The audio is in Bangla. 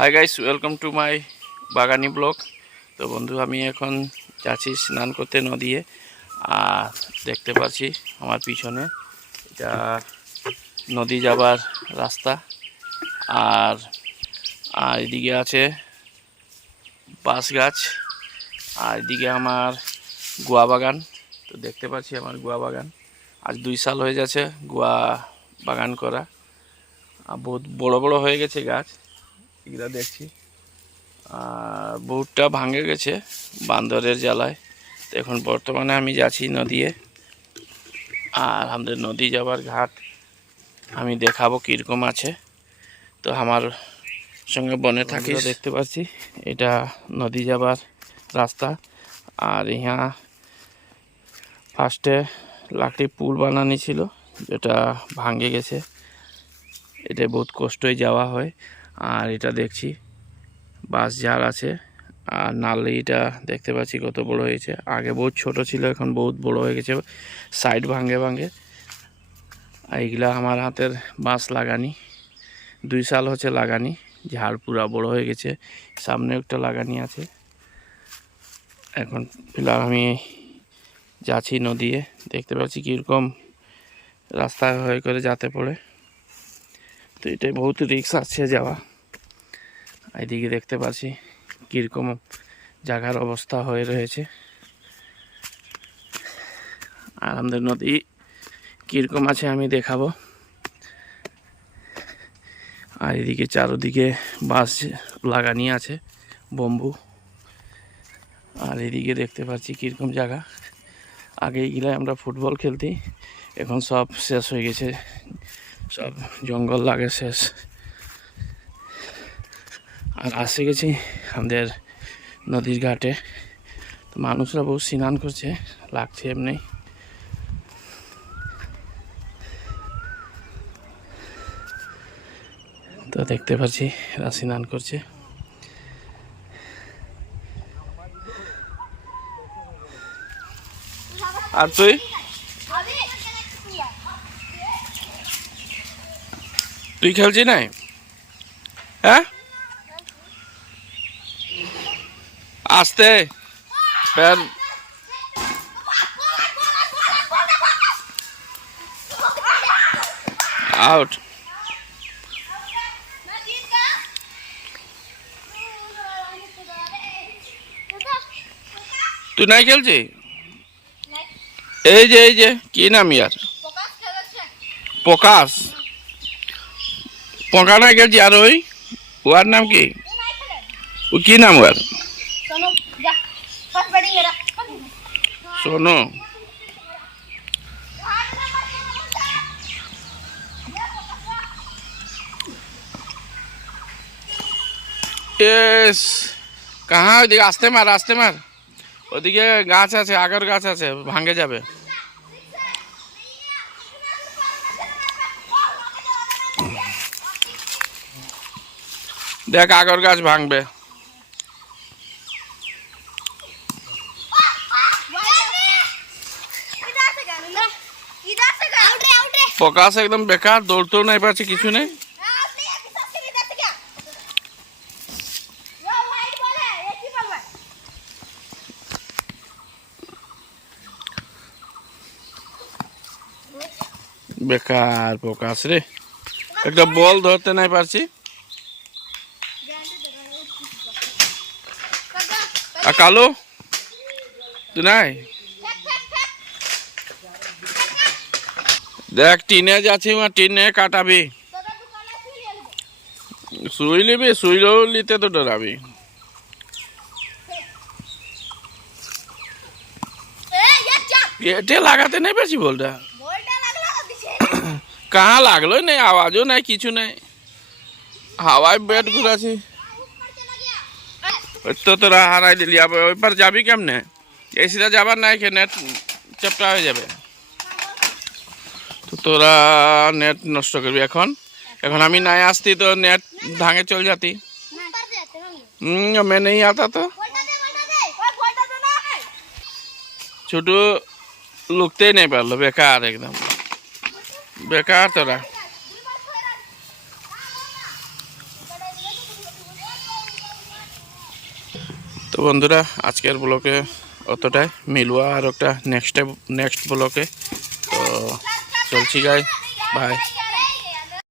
High guys, welcome to my বাগানি ব্লগ। তো বন্ধু, আমি এখন যাচ্ছি স্নান করতে নদীয়ে। আর দেখতে পাচ্ছি আমার পিছনে এটা নদী যাবার রাস্তা। আর আর এদিকে আছে বাঁশ গাছ, আর এদিকে আমার গুয়া বাগান। তো দেখতে পাচ্ছি আমার গুয়া বাগান, আজ 2 সাল হয়ে যাচ্ছে গুয়া বাগান করা। আর বহুত বড় বড় হয়ে গেছে গাছ, এগুলা দেখছি। আর বহুতটা ভাঙে গেছে বান্দরের জ্বালায়। তো এখন বর্তমানে আমি যাচ্ছি নদীয়ে, আর আমাদের নদী যাবার ঘাট আমি দেখাবো কীরকম আছে। তো আমার সঙ্গে বনে থাকি। দেখতে পাচ্ছি এটা নদী যাবার রাস্তা। আর ইহা ফার্স্টে লাকড়ি পুল বানানি ছিল, যেটা ভাঙে গেছে। এটা বহুত কষ্টই যাওয়া হয়। আর এটা দেখছি বাঁশ ঝাড় আছে। আর নালিটা দেখতে পাচ্ছি কত বড় হয়েছে। আগে বহুত ছোট ছিল, এখন বহুত বড় হয়ে গেছে, সাইড ভাঙে ভাঙে। আর এইগুলা আমার হাতের বাঁশ লাগানি, 2 সাল হচ্ছে লাগানি। ঝাড় পুরা বড় হয়ে গেছে। সামনে একটা লাগানি আছে। এখন ফিলহাল আমি যাচ্ছি নদীয়ে। দেখতে পাচ্ছি কীরকম রাস্তা হয়ে করে যেতে পড়ে। তো এটাই বহুত রিস্ক আছে যাওয়া। এদিকে দেখতে পাচ্ছি কীরকম জায়গার অবস্থা হয়ে রয়েছে। আর আমাদের নদী কীরকম আছে আমি দেখাবো। আর এদিকে চারোদিকে বাঁশ লাগানি আছে, বম্বু। আর এদিকে দেখতে পাচ্ছি কীরকম জায়গা। আগে এগুলাই আমরা ফুটবল খেলতি, এখন সব শেষ হয়ে গেছে, সব জঙ্গল লাগে শেষ। আর আসে গেছি আমাদের নদীর ঘাটে। তো মানুষরা বহু স্নান করছে, লাগছে এমনি। তো দেখতে পাচ্ছি এরা স্নান করছে। আর তুই খেলছি নাই? হ্যাঁ, আসতে ফের আউট। তুই নাই খেলছি? এই যে কি নাম ইয়ার? প্রকাশ। পকা নাই খেলছি। আর ওর নাম কি? ও কি নাম ওর? সোনু। কাহা? ওইদিকে আসতে মার। ওদিকে গাছ আছে, আগের গাছ আছে, ভাঙে যাবে। দেখ, আগের গাছ ভাঙবে। প্রকাশ একদম বেকার, দৌড়তেও নাই পারছে, কিছু নেই। বেকার প্রকাশ রে, একটা বল ধরতে নাই পারছি। আর কালো তুই নাই? দেখ, টিনে যাচ্ছি, টিনে কাটাবি। শুই লিবি, শুইলেও লিতে তো ডরাবি। পেটে লাগাতে नहीं পারছি বলটা। कहाँ लागलो नहीं, आवाजो नहीं, किचु नहीं। हवाई बैठ घुराছি। তো তোরা হারাই দিলি। আবার ওই পার যাবি কেমনে? এই সিধা যাবার নাই, নেট চ্যাপটা হয়ে যাবে। তো তোরা নেট নষ্ট করবি এখন। এখন আমি নাই আসতি তো नेट भांगे चल जाती। मैं नहीं आता तो छोटू लुकते ही नहीं पारलो। बेकार, एकदम बेकार। তোরা বন্ধুরা আজকের ব্লকে অতটাই, মিলুয়া আর একটা নেক্সট ব্লকে। তো চলছি গাই, বাই।